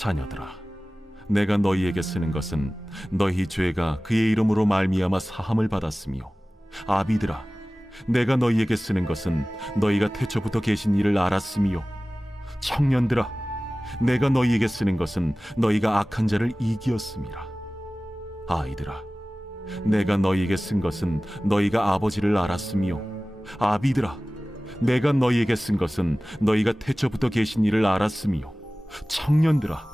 자녀들아, 내가 너희에게 쓰는 것은 너희 죄가 그의 이름으로 말미암아 사함을 받았으며, 아비들아, 내가 너희에게 쓰는 것은 너희가 태초부터 계신 이를 알았으며, 청년들아, 내가 너희에게 쓰는 것은 너희가 악한 자를 이기었음이라. 아이들아, 내가 너희에게 쓴 것은 너희가 아버지를 알았으며, 아비들아, 내가 너희에게 쓴 것은 너희가 태초부터 계신 이를 알았으며, 청년들아,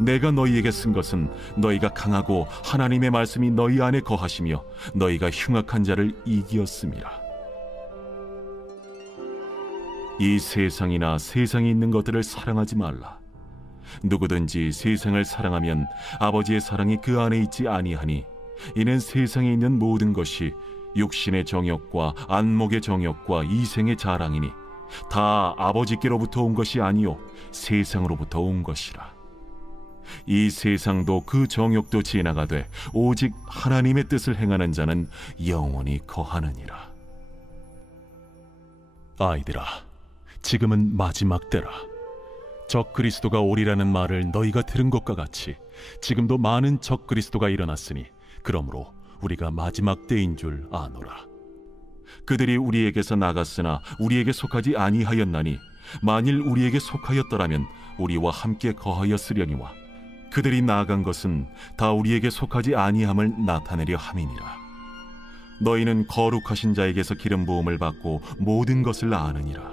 내가 너희에게 쓴 것은 너희가 강하고 하나님의 말씀이 너희 안에 거하시며 너희가 흉악한 자를 이기었음이라. 이 세상이나 세상에 있는 것들을 사랑하지 말라. 누구든지 세상을 사랑하면 아버지의 사랑이 그 안에 있지 아니하니, 이는 세상에 있는 모든 것이 육신의 정욕과 안목의 정욕과 이생의 자랑이니 다 아버지께로부터 온 것이 아니요 세상으로부터 온 것이라. 이 세상도 그 정욕도 지나가되 오직 하나님의 뜻을 행하는 자는 영원히 거하느니라. 아이들아, 지금은 마지막 때라. 적 그리스도가 오리라는 말을 너희가 들은 것과 같이 지금도 많은 적 그리스도가 일어났으니, 그러므로 우리가 마지막 때인 줄 아노라. 그들이 우리에게서 나갔으나 우리에게 속하지 아니하였나니, 만일 우리에게 속하였더라면 우리와 함께 거하였으려니와, 그들이 나아간 것은 다 우리에게 속하지 아니함을 나타내려 함이니라. 너희는 거룩하신 자에게서 기름 부음을 받고 모든 것을 아느니라.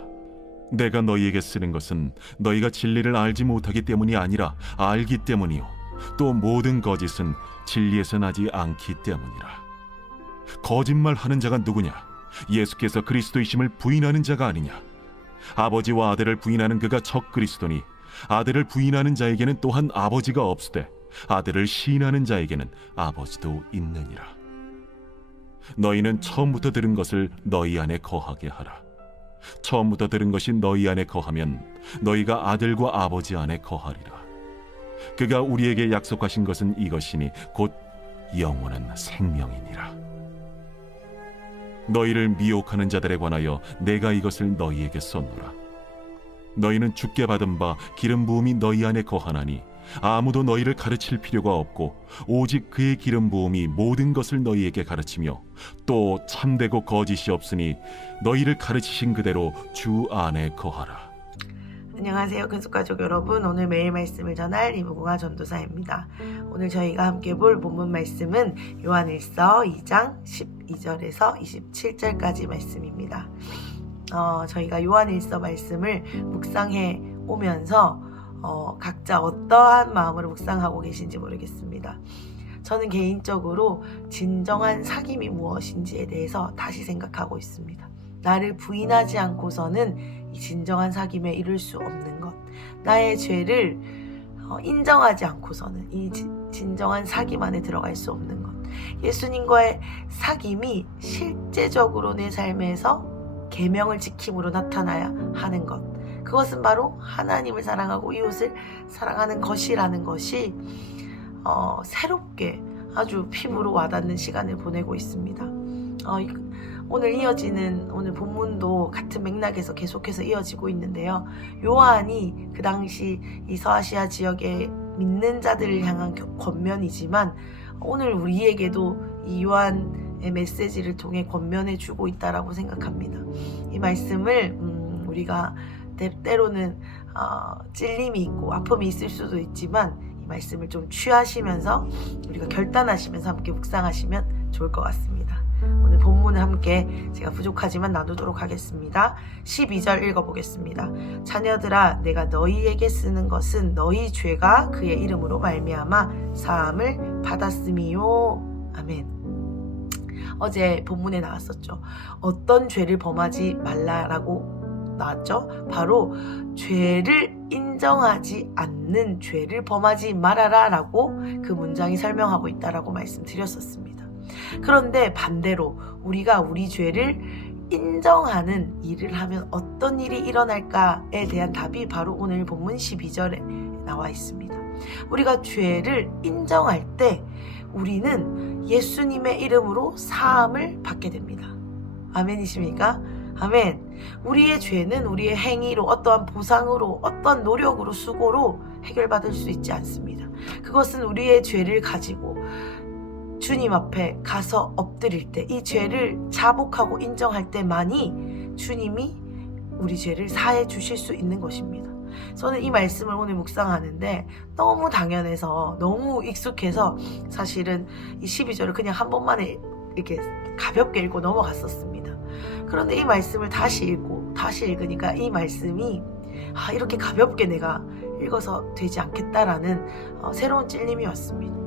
내가 너희에게 쓰는 것은 너희가 진리를 알지 못하기 때문이 아니라 알기 때문이요, 또 모든 거짓은 진리에서 나지 않기 때문이라. 거짓말하는 자가 누구냐? 예수께서 그리스도이심을 부인하는 자가 아니냐? 아버지와 아들을 부인하는 그가 적 그리스도니, 아들을 부인하는 자에게는 또한 아버지가 없으되 아들을 시인하는 자에게는 아버지도 있느니라. 너희는 처음부터 들은 것을 너희 안에 거하게 하라. 처음부터 들은 것이 너희 안에 거하면 너희가 아들과 아버지 안에 거하리라. 그가 우리에게 약속하신 것은 이것이니 곧 영원한 생명이니라. 너희를 미혹하는 자들에 관하여 내가 이것을 너희에게 썼노라. 너희는 주께 받은 바 기름 부음이 너희 안에 거하나니 아무도 너희를 가르칠 필요가 없고 오직 그의 기름 부음이 모든 것을 너희에게 가르치며, 또 참되고 거짓이 없으니 너희를 가르치신 그대로 주 안에 거하라. 안녕하세요, 근속가족 여러분. 오늘 매일 말씀을 전할 이무궁화 전도사입니다. 오늘 저희가 함께 볼 본문 말씀은 요한일서 2장 12절에서 27절까지 말씀입니다. 저희가 요한일서 말씀을 묵상해 오면서 각자 어떠한 마음으로 묵상하고 계신지 모르겠습니다. 저는 개인적으로 진정한 사귐이 무엇인지에 대해서 다시 생각하고 있습니다. 나를 부인하지 않고서는 이 진정한 사귐에 이룰 수 없는 것, 나의 죄를 인정하지 않고서는 이 진정한 사귐 안에 들어갈 수 없는 것, 예수님과의 사귐이 실제적으로 내 삶에서 계명을 지킴으로 나타나야 하는 것, 그것은 바로 하나님을 사랑하고 이웃을 사랑하는 것이라는 것이 새롭게 아주 피부로 와닿는 시간을 보내고 있습니다. 오늘 이어지는 오늘 본문도 같은 맥락에서 계속해서 이어지고 있는데요. 요한이 그 당시 이 서아시아 지역의 믿는 자들을 향한 권면이지만 오늘 우리에게도 이 요한의 메시지를 통해 권면해 주고 있다라고 생각합니다. 이 말씀을 우리가 때로는 찔림이 있고 아픔이 있을 수도 있지만 이 말씀을 좀 취하시면서 우리가 결단하시면서 함께 묵상하시면 좋을 것 같습니다. 오늘 본문을 함께 제가 부족하지만 나누도록 하겠습니다. 12절 읽어보겠습니다. 자녀들아, 내가 너희에게 쓰는 것은 너희 죄가 그의 이름으로 말미암아 사함을 받았음이요. 아멘. 어제 본문에 나왔었죠. 어떤 죄를 범하지 말라라고 나왔죠. 바로 죄를 인정하지 않는 죄를 범하지 말아라 라고 그 문장이 설명하고 있다라고 말씀드렸었습니다. 그런데 반대로 우리가 우리 죄를 인정하는 일을 하면 어떤 일이 일어날까에 대한 답이 바로 오늘 본문 12절에 나와 있습니다. 우리가 죄를 인정할 때 우리는 예수님의 이름으로 사함을 받게 됩니다. 아멘이십니까? 아멘. 우리의 죄는 우리의 행위로, 어떠한 보상으로, 어떤 노력으로, 수고로 해결받을 수 있지 않습니다. 그것은 우리의 죄를 가지고 주님 앞에 가서 엎드릴 때, 이 죄를 자복하고 인정할 때만이 주님이 우리 죄를 사해 주실 수 있는 것입니다. 저는 이 말씀을 오늘 묵상하는데 너무 당연해서, 너무 익숙해서 사실은 이 12절을 그냥 한 번만에 이렇게 가볍게 읽고 넘어갔었습니다. 그런데 이 말씀을 다시 읽고 다시 읽으니까 이 말씀이 이렇게 가볍게 내가 읽어서 되지 않겠다라는 새로운 찔림이 왔습니다.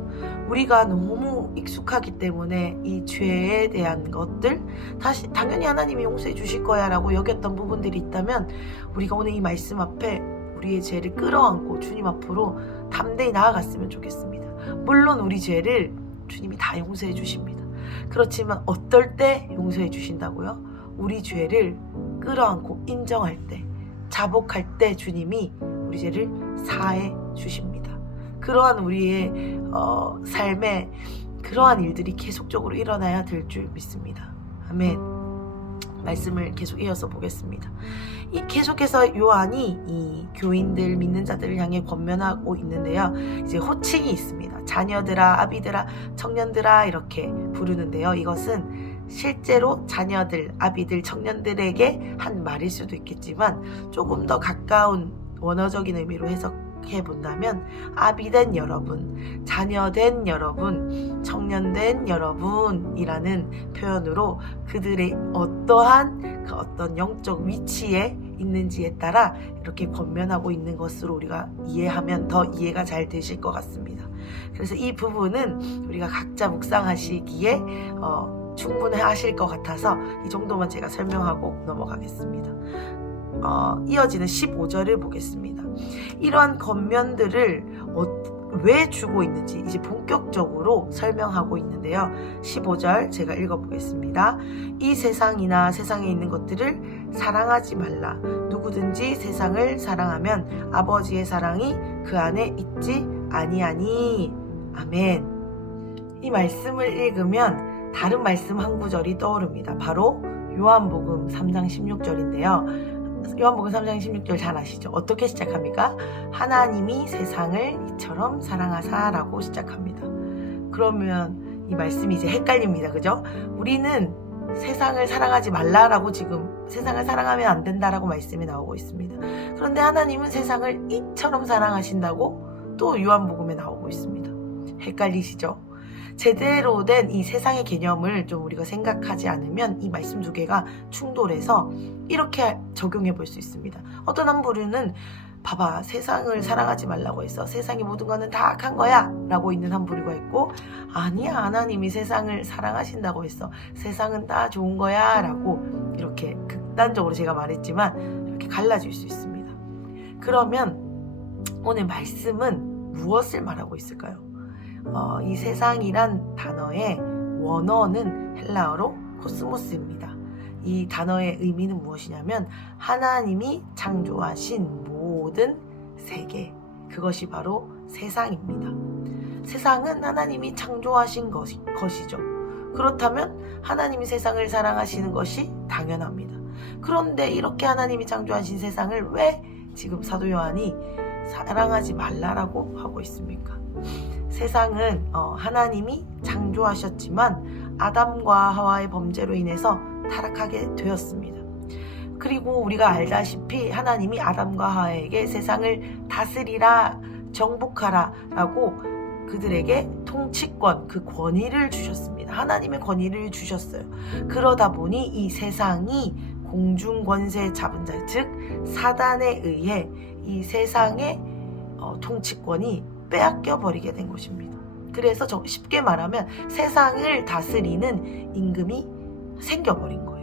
우리가 너무 익숙하기 때문에 이 죄에 대한 것들, 다시 당연히 하나님이 용서해 주실 거야 라고 여겼던 부분들이 있다면, 우리가 오늘 이 말씀 앞에 우리의 죄를 끌어안고 주님 앞으로 담대히 나아갔으면 좋겠습니다. 물론 우리 죄를 주님이 다 용서해 주십니다. 그렇지만 어떨 때 용서해 주신다고요? 우리 죄를 끌어안고 인정할 때, 자복할 때 주님이 우리 죄를 사해 주십니다. 그러한 우리의 삶에 그러한 일들이 계속적으로 일어나야 될 줄 믿습니다. 아멘. 말씀을 계속 이어서 보겠습니다. 계속해서 요한이 이 교인들, 믿는 자들을 향해 권면하고 있는데요. 이제 호칭이 있습니다. 자녀들아, 아비들아, 청년들아 이렇게 부르는데요. 이것은 실제로 자녀들, 아비들, 청년들에게 한 말일 수도 있겠지만 조금 더 가까운 원어적인 의미로 해석해 본다면, 아비된 여러분, 자녀된 여러분, 청년된 여러분이라는 표현으로 그들의 어떠한 어떤 영적 위치에 있는지에 따라 이렇게 권면하고 있는 것으로 우리가 이해하면 더 이해가 잘 되실 것 같습니다. 그래서 이 부분은 우리가 각자 묵상하시기에 충분하실 것 같아서 이 정도만 제가 설명하고 넘어가겠습니다. 이어지는 15절을 보겠습니다. 이러한 권면들을 왜 주고 있는지 이제 본격적으로 설명하고 있는데요. 15절 제가 읽어보겠습니다. 이 세상이나 세상에 있는 것들을 사랑하지 말라. 누구든지 세상을 사랑하면 아버지의 사랑이 그 안에 있지 아니하니. 아멘. 이 말씀을 읽으면 다른 말씀 한 구절이 떠오릅니다. 바로 요한복음 3장 16절인데요. 요한복음 3장 16절 잘 아시죠? 어떻게 시작합니까? 하나님이 세상을 이처럼 사랑하사라고 시작합니다. 그러면 이 말씀이 이제 헷갈립니다. 그죠? 우리는 세상을 사랑하지 말라라고, 지금 세상을 사랑하면 안 된다라고 말씀이 나오고 있습니다. 그런데 하나님은 세상을 이처럼 사랑하신다고 또 요한복음에 나오고 있습니다. 헷갈리시죠? 제대로 된 이 세상의 개념을 좀 우리가 생각하지 않으면 이 말씀 두 개가 충돌해서 이렇게 적용해 볼 수 있습니다. 어떤 한 부류는 봐봐, 세상을 사랑하지 말라고 했어, 세상의 모든 거는 다 악한 거야 라고 있는 한 부류가 있고, 아니야, 하나님이 세상을 사랑하신다고 했어, 세상은 다 좋은 거야 라고 이렇게 극단적으로 제가 말했지만 이렇게 갈라질 수 있습니다. 그러면 오늘 말씀은 무엇을 말하고 있을까요? 이 세상이란 단어의 원어는 헬라어로 코스모스입니다. 이 단어의 의미는 무엇이냐면 하나님이 창조하신 모든 세계, 그것이 바로 세상입니다. 세상은 하나님이 창조하신 것이죠. 그렇다면 하나님이 세상을 사랑하시는 것이 당연합니다. 그런데 이렇게 하나님이 창조하신 세상을 왜 지금 사도 요한이 사랑하지 말라라고 하고 있습니까? 세상은 하나님이 창조하셨지만 아담과 하와의 범죄로 인해서 타락하게 되었습니다. 그리고 우리가 알다시피 하나님이 아담과 하와에게 세상을 다스리라, 정복하라 라고 그들에게 통치권, 그 권위를 주셨습니다. 하나님의 권위를 주셨어요. 그러다 보니 이 세상이 공중권세 잡은 자, 즉 사단에 의해 이 세상의 통치권이 빼앗겨 버리게 된 것입니다. 그래서 쉽게 말하면 세상을 다스리는 임금이 생겨버린 거예요.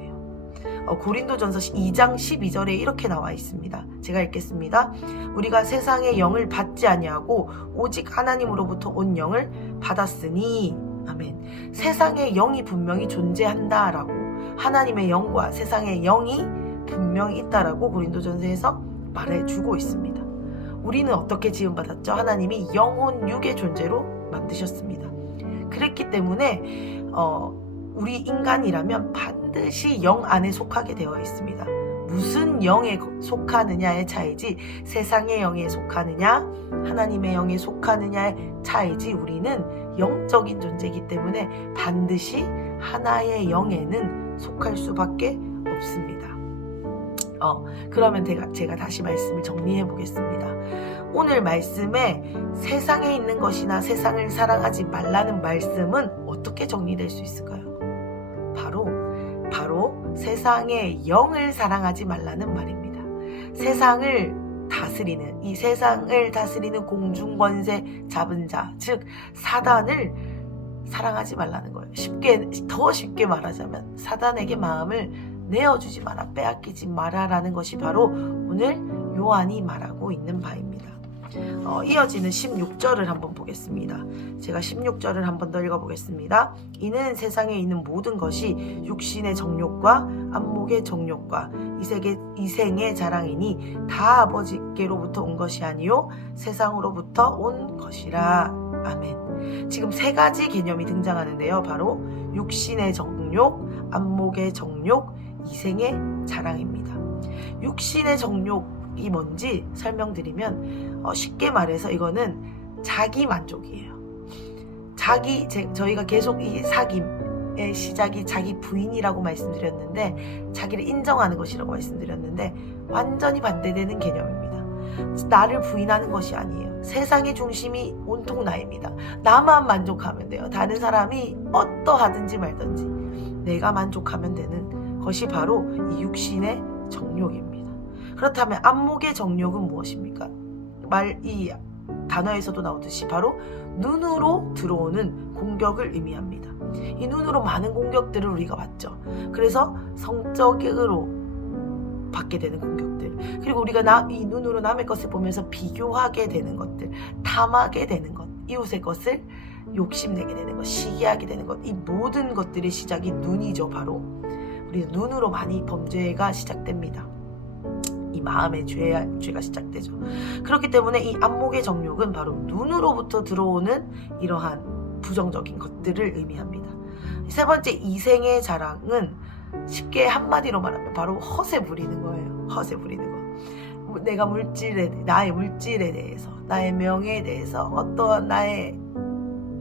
고린도전서 2장 12절에 이렇게 나와 있습니다. 제가 읽겠습니다. 우리가 세상의 영을 받지 아니하고 오직 하나님으로부터 온 영을 받았으니. 아멘. 세상의 영이 분명히 존재한다라고, 하나님의 영과 세상의 영이 분명히 있다라고 고린도전서에서 말해주고 있습니다. 우리는 어떻게 지음받았죠? 하나님이 영혼 육의 존재로 만드셨습니다. 그랬기 때문에 우리 인간이라면 반드시 영 안에 속하게 되어 있습니다. 무슨 영에 속하느냐의 차이지 세상의 영에 속하느냐 하나님의 영에 속하느냐의 차이지 우리는 영적인 존재이기 때문에 반드시 하나의 영에는 속할 수밖에 없습니다. 그러면 제가 다시 말씀을 정리해 보겠습니다. 오늘 말씀에 세상에 있는 것이나 세상을 사랑하지 말라는 말씀은 어떻게 정리될 수 있을까요? 바로 세상의 영을 사랑하지 말라는 말입니다. 이 세상을 다스리는 공중권세 잡은 자, 즉 사단을 사랑하지 말라는 거예요. 더 쉽게 말하자면 사단에게 마음을 내어주지 마라, 빼앗기지 마라라는 것이 바로 오늘 요한이 말하고 있는 바입니다. 이어지는 16절을 한번 보겠습니다. 제가 16절을 한번 더 읽어보겠습니다. 이는 세상에 있는 모든 것이 육신의 정욕과 안목의 정욕과 이생의 자랑이니 다 아버지께로부터 온 것이 아니요 세상으로부터 온 것이라. 아멘. 지금 세 가지 개념이 등장하는데요. 바로 육신의 정욕, 안목의 정욕, 이생의 자랑입니다. 육신의 정욕이 뭔지 설명드리면 쉽게 말해서 이거는 자기 만족이에요. 저희가 계속 이 사귐의 시작이 자기 부인이라고 말씀드렸는데 자기를 인정하는 것이라고 말씀드렸는데 완전히 반대되는 개념입니다. 나를 부인하는 것이 아니에요. 세상의 중심이 온통 나입니다. 나만 만족하면 돼요. 다른 사람이 어떠하든지 말든지 내가 만족하면 되는 것이 바로 이 육신의 정욕입니다. 그렇다면 안목의 정욕은 무엇입니까? 이 단어에서도 나오듯이 바로 눈으로 들어오는 공격을 의미합니다. 이 눈으로 많은 공격들을 우리가 받죠. 그래서 성적으로 받게 되는 공격들, 그리고 우리가 이 눈으로 남의 것을 보면서 비교하게 되는 것들, 탐하게 되는 것, 이웃의 것을 욕심내게 되는 것, 시기하게 되는 것, 이 모든 것들의 시작이 눈이죠. 바로 우리 눈으로 많이 범죄가 시작됩니다. 이 마음의 죄가 시작되죠. 그렇기 때문에 이 안목의 정욕은 바로 눈으로부터 들어오는 이러한 부정적인 것들을 의미합니다. 세 번째, 이생의 자랑은 쉽게 한마디로 말하면 바로 허세 부리는 거예요. 허세 부리는 거. 나의 물질에 대해서, 나의 명예에 대해서, 어떠한 나의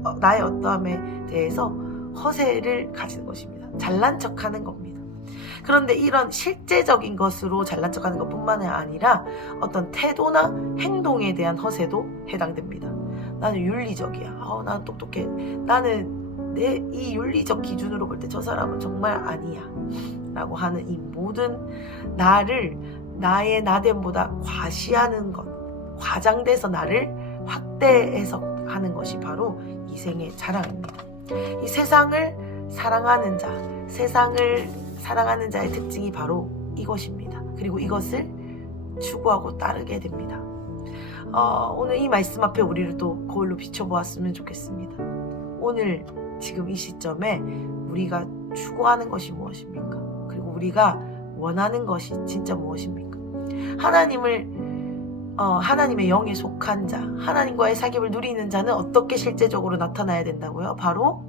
어떠함에 대해서 허세를 가지는 것입니다. 잘난 척하는 겁니다. 그런데 이런 실제적인 것으로 잘난 척하는 것뿐만 아니라 어떤 태도나 행동에 대한 허세도 해당됩니다. 나는 윤리적이야. 나는 똑똑해. 나는 이 윤리적 기준으로 볼 때 저 사람은 정말 아니야 라고 하는 이 모든 나의 나됨보다 과시하는 것, 과장돼서 나를 확대 해석하는 것이 바로 이생의 자랑입니다. 이 세상을 사랑하는 자의 특징이 바로 이것입니다. 그리고 이것을 추구하고 따르게 됩니다. 오늘 이 말씀 앞에 우리를 또 거울로 비춰보았으면 좋겠습니다. 오늘 지금 이 시점에 우리가 추구하는 것이 무엇입니까? 그리고 우리가 원하는 것이 진짜 무엇입니까? 하나님의 영에 속한 자, 하나님과의 사귐을 누리는 자는 어떻게 실제적으로 나타나야 된다고요? 바로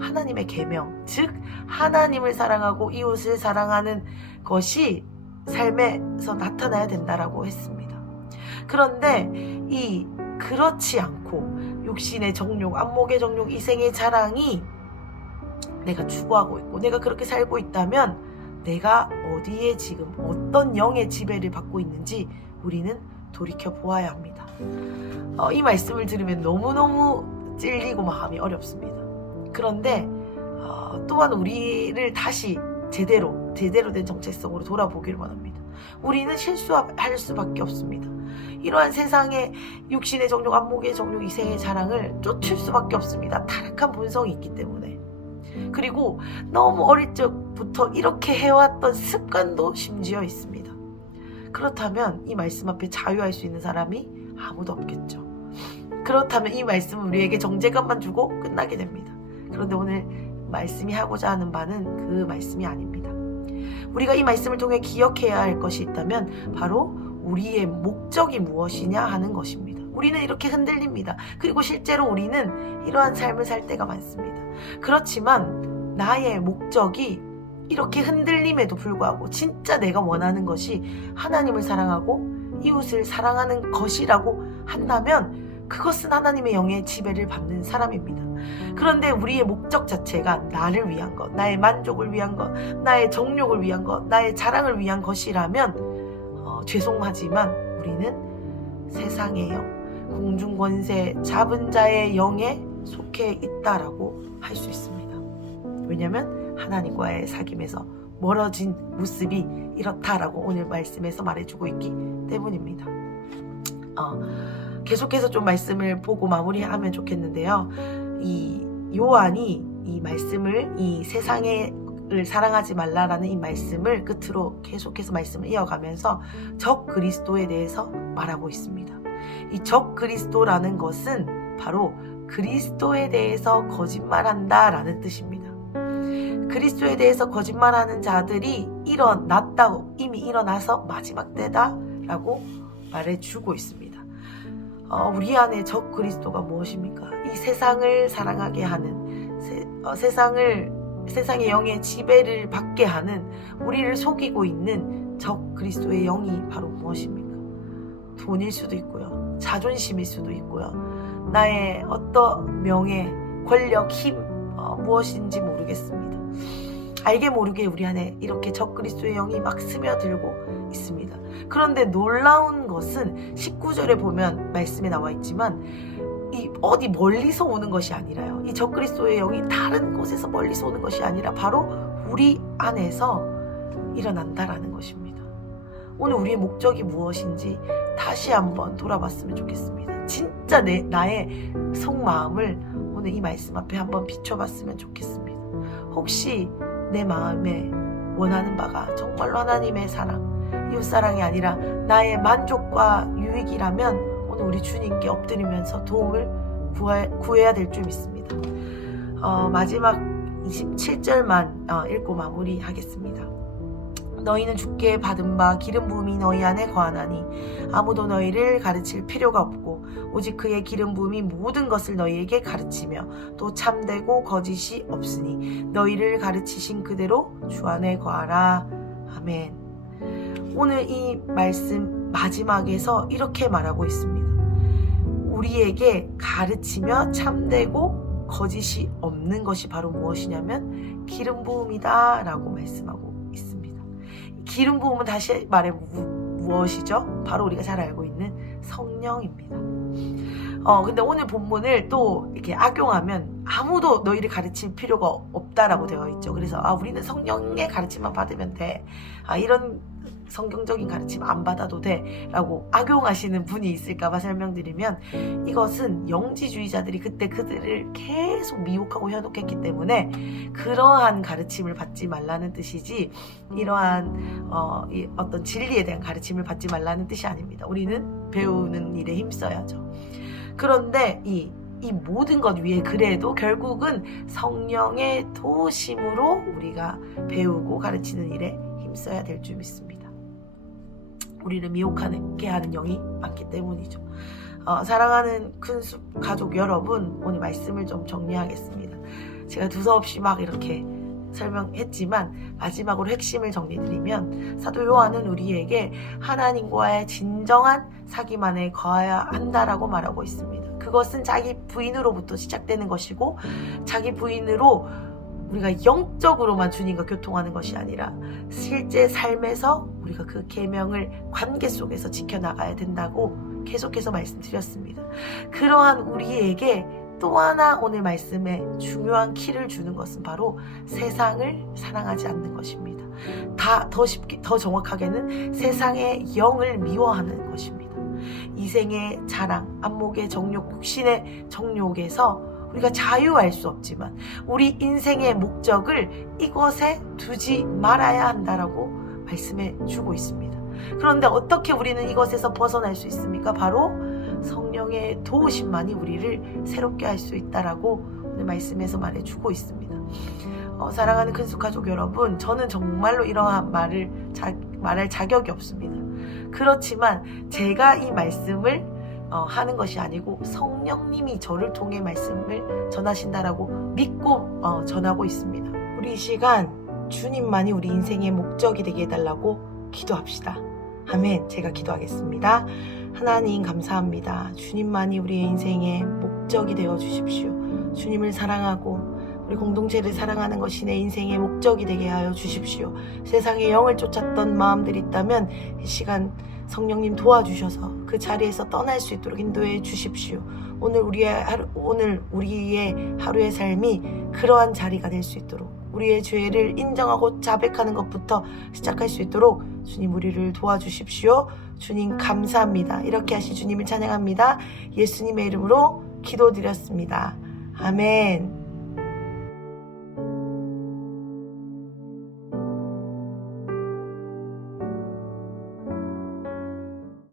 하나님의 계명, 즉 하나님을 사랑하고 이웃을 사랑하는 것이 삶에서 나타나야 된다라고 했습니다. 그런데 그렇지 않고 육신의 정욕, 안목의 정욕, 이생의 자랑이 내가 추구하고 있고 내가 그렇게 살고 있다면 내가 어디에 지금 어떤 영의 지배를 받고 있는지 우리는 돌이켜 보아야 합니다. 이 말씀을 들으면 너무너무 찔리고 마음이 어렵습니다. 그런데 또한 우리를 다시 제대로 된 정체성으로 돌아보기를 원합니다. 우리는 실수할 수밖에 없습니다. 이러한 세상의 육신의 정욕, 안목의 정욕, 이생의 자랑을 쫓을 수밖에 없습니다. 타락한 본성이 있기 때문에. 그리고 너무 어릴 적부터 이렇게 해왔던 습관도 심지어 있습니다. 그렇다면 이 말씀 앞에 자유할 수 있는 사람이 아무도 없겠죠. 그렇다면 이 말씀은 우리에게 정죄감만 주고 끝나게 됩니다. 그런데 오늘 말씀이 하고자 하는 바는 그 말씀이 아닙니다. 우리가 이 말씀을 통해 기억해야 할 것이 있다면 바로 우리의 목적이 무엇이냐 하는 것입니다. 우리는 이렇게 흔들립니다. 그리고 실제로 우리는 이러한 삶을 살 때가 많습니다. 그렇지만 나의 목적이 이렇게 흔들림에도 불구하고 진짜 내가 원하는 것이 하나님을 사랑하고 이웃을 사랑하는 것이라고 한다면 그것은 하나님의 영의 지배를 받는 사람입니다. 그런데 우리의 목적 자체가 나를 위한 것, 나의 만족을 위한 것, 나의 정욕을 위한 것, 나의 자랑을 위한 것이라면 죄송하지만 우리는 세상의 영, 공중권세 잡은 자의 영에 속해 있다라고 할 수 있습니다. 왜냐하면 하나님과의 사귐에서 멀어진 모습이 이렇다라고 오늘 말씀에서 말해주고 있기 때문입니다. 계속해서 좀 말씀을 보고 마무리하면 좋겠는데요. 이 요한이 이 말씀을, 이 세상을 사랑하지 말라라는 이 말씀을 끝으로 계속해서 말씀을 이어가면서 적 그리스도에 대해서 말하고 있습니다. 이 적 그리스도라는 것은 바로 그리스도에 대해서 거짓말한다라는 뜻입니다. 그리스도에 대해서 거짓말하는 자들이 일어났다고, 이미 일어나서 마지막 때다라고 말해주고 있습니다. 우리 안에 적 그리스도가 무엇입니까? 이 세상을 사랑하게 하는, 세상의 영의 지배를 받게 하는, 우리를 속이고 있는 적 그리스도의 영이 바로 무엇입니까? 돈일 수도 있고요, 자존심일 수도 있고요, 나의 어떤 명예, 권력, 힘, 무엇인지 모르겠습니다. 알게 모르게 우리 안에 이렇게 적 그리스도의 영이 막 스며들고 있습니다. 그런데 놀라운 것은 19절에 보면 말씀에 나와 있지만 이 어디 멀리서 오는 것이 아니라요. 이 적 그리스도의 영이 다른 곳에서 멀리서 오는 것이 아니라 바로 우리 안에서 일어난다라는 것입니다. 오늘 우리의 목적이 무엇인지 다시 한번 돌아봤으면 좋겠습니다. 진짜 나의 속마음을 오늘 이 말씀 앞에 한번 비춰봤으면 좋겠습니다. 혹시 내 마음에 원하는 바가 정말로 하나님의 사랑, 이웃사랑이 아니라 나의 만족과 유익이라면 오늘 우리 주님께 엎드리면서 도움을 구해야 될 줄 믿습니다. 마지막 27절만 읽고 마무리하겠습니다. 너희는 주께 받은 바 기름 부음이 너희 안에 거하나니 아무도 너희를 가르칠 필요가 없고 오직 그의 기름 부음이 모든 것을 너희에게 가르치며 또 참되고 거짓이 없으니 너희를 가르치신 그대로 주 안에 거하라. 아멘. 오늘 이 말씀 마지막에서 이렇게 말하고 있습니다. 우리에게 가르치며 참되고 거짓이 없는 것이 바로 무엇이냐면 기름 부음이다 라고 말씀하고 있습니다. 기름 부음은 다시 말해 무엇이죠? 바로 우리가 잘 알고 있는 성령입니다. 근데 오늘 본문을 또 이렇게 악용하면 아무도 너희를 가르칠 필요가 없다라고 되어 있죠. 그래서 우리는 성령의 가르침만 받으면 돼. 이런 성경적인 가르침 안 받아도 돼 라고 악용하시는 분이 있을까봐 설명드리면, 이것은 영지주의자들이 그때 그들을 계속 미혹하고 현혹했기 때문에 그러한 가르침을 받지 말라는 뜻이지, 이러한 어떤 진리에 대한 가르침을 받지 말라는 뜻이 아닙니다. 우리는 배우는 일에 힘써야죠. 그런데 이 모든 것 위에 그래도 결국은 성령의 도우심으로 우리가 배우고 가르치는 일에 힘써야 될 줄 믿습니다. 우리를 미혹하게 하는 영이 많기 때문이죠. 사랑하는 큰숲 가족 여러분, 오늘 말씀을 좀 정리하겠습니다. 제가 두서없이 막 이렇게 설명했지만 마지막으로 핵심을 정리드리면, 사도 요한은 우리에게 하나님과의 진정한 사귐 안에 거해야 한다라고 말하고 있습니다. 그것은 자기 부인으로부터 시작되는 것이고, 자기 부인으로 우리가 영적으로만 주님과 교통하는 것이 아니라 실제 삶에서 우리가 그 계명을 관계 속에서 지켜나가야 된다고 계속해서 말씀드렸습니다. 그러한 우리에게 또 하나 오늘 말씀에 중요한 키를 주는 것은 바로 세상을 사랑하지 않는 것입니다. 더 정확하게는 세상의 영을 미워하는 것입니다. 이생의 자랑, 안목의 정욕, 육신의 정욕에서 우리가 자유할 수 없지만 우리 인생의 목적을 이것에 두지 말아야 한다라고 말씀해 주고 있습니다. 그런데 어떻게 우리는 이것에서 벗어날 수 있습니까? 바로 성령의 도우심만이 우리를 새롭게 할 수 있다라고 오늘 말씀에서 말해주고 있습니다. 사랑하는 큰숲 가족 여러분, 저는 정말로 이러한 말할 자격이 없습니다. 그렇지만 제가 이 말씀을 하는 것이 아니고 성령님이 저를 통해 말씀을 전하신다라고 믿고 전하고 있습니다. 우리 이 시간 주님만이 우리 인생의 목적이 되게 해달라고 기도합시다. 아멘. 제가 기도하겠습니다. 하나님 감사합니다. 주님만이 우리의 인생의 목적이 되어 주십시오. 주님을 사랑하고 우리 공동체를 사랑하는 것이 내 인생의 목적이 되게 하여 주십시오. 세상의 영을 쫓았던 마음들이 있다면 이 시간 성령님 도와주셔서 그 자리에서 떠날 수 있도록 인도해 주십시오. 오늘 우리의 하루의 삶이 그러한 자리가 될 수 있도록 우리의 죄를 인정하고 자백하는 것부터 시작할 수 있도록 주님 우리를 도와주십시오. 주님 감사합니다. 이렇게 하시 주님을 찬양합니다. 예수님의 이름으로 기도드렸습니다. 아멘.